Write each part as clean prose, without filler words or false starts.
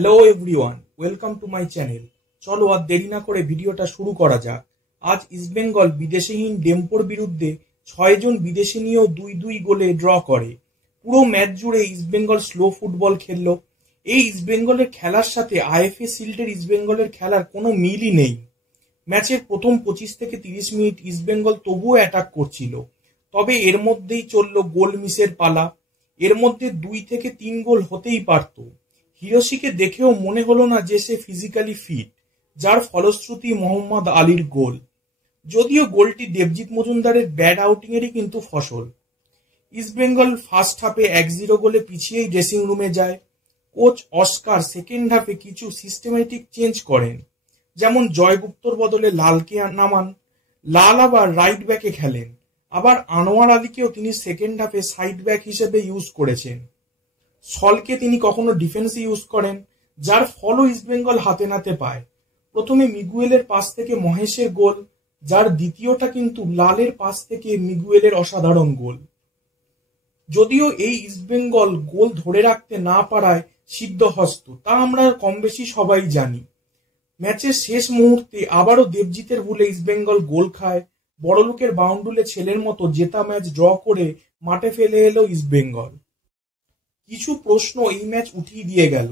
Hello everyone, welcome to my channel. চলো আর দেরি না করে ভিডিওটা শুরু করা যাক। আজ ইস্টবেঙ্গল বিদেশিহীন ডেম্পোর বিরুদ্ধে 6 জন বিদেশি নিয়েও 2-2 গোলে ড্র করে। পুরো ম্যাচ জুড়ে ইস্টবেঙ্গল স্লো ফুটবল খেললো। এই ইস্টবেঙ্গলের খেলার সাথে আইএফএ শিল্ডের ইস্টবেঙ্গলের খেলার কোনো মিলই নেই। ম্যাচের প্রথম 25 থেকে 30 মিনিট ইস্টবেঙ্গল তবুও অ্যাটাক করছিল, তবে এর মধ্যেই চলল গোল মিসের পালা। এর মধ্যে 2 থেকে 3 গোল হতেই পারত। হিরোশিকে দেখেও মনে হলো না যে সে ফিজিক্যালি ফিট, যার ফলশ্রুতি মোহাম্মদ আলীর গোল। যদিও গোলটি দেবজিৎ মজুমদারের ব্যাড আউটিংয়েরই কিন্তু ফসল। ইস্টবেঙ্গল ফার্স্ট হাফে 1-0 গোলে পিছিয়েই ড্রেসিং রুমে যায়। কোচ অস্কার সেকেন্ড হাফে কিছু সিস্টেমেটিক চেঞ্জ করেন, যেমন জয়গুপ্তর বদলে লালকে নামান। লাল আবার রাইট ব্যাকে খেলেন, আবার আনোয়ার আলীকেও তিনি সেকেন্ড হাফে সাইড ব্যাক হিসেবে ইউজ করেছেন। সলকে তিনি কখনো ডিফেন্সে ইউজ করেন, যার ফলও ইস্টবেঙ্গল হাতে নাতে পায়। প্রথমে মিগুয়েলের পাস থেকে মহেশের গোল, যার দ্বিতীয়টা কিন্তু লালের পাস থেকে মিগুয়েলের অসাধারণ গোল। যদিও এই ইস্টবেঙ্গল গোল ধরে রাখতে না পারায় সিদ্ধহস্ত, তা আমরা কম বেশি সবাই জানি। ম্যাচের শেষ মুহূর্তে আবারও দেবজিতের ভুলে ইস্টবেঙ্গল গোল খায়। বড়লোকের বাউন্ডুলে ছেলের মতো জেতা ম্যাচ ড্র করে মাঠে ফেলে এলো ইস্টবেঙ্গল। কিছু প্রশ্ন এই ম্যাচ উঠিয়ে দিয়ে গেল।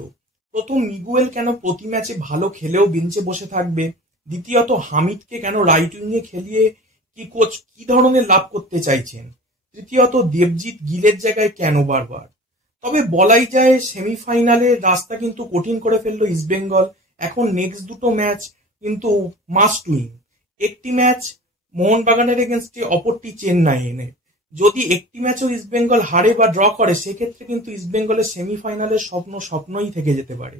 প্রথম, মিগুয়েল কেন প্রতি ম্যাচে ভালো খেলেও বেঞ্চে বসে থাকবে? দ্বিতীয়ত, হামিদকে কেন রাইট উইংয়ে খেলিয়ে কি কোচ কি ধরনের লাভ করতে চাইছেন? তৃতীয়ত, দেবজিৎ গিলের জায়গায় কেন বারবার? তবে বলাই যায় সেমিফাইনালের রাস্তা কিন্তু কঠিন করে ফেললো ইস্টবেঙ্গল। এখন নেক্সট দুটো ম্যাচ কিন্তু মাস্ট উইন। একটি ম্যাচ মোহনবাগানের এগেনস্টে, অপরটি চেন্নাই এনে। যদি একটি ম্যাচও ইস্টবেঙ্গল হারে বা ড্র করে, সেক্ষেত্রে কিন্তু ইস্টবেঙ্গলের সেমিফাইনালের স্বপ্নই থেকে যেতে পারে।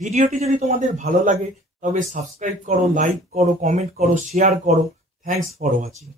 ভিডিওটি যদি তোমাদের ভালো লাগে তবে সাবস্ক্রাইব করো, লাইক করো, কমেন্ট করো, শেয়ার করো। Thanks for watching.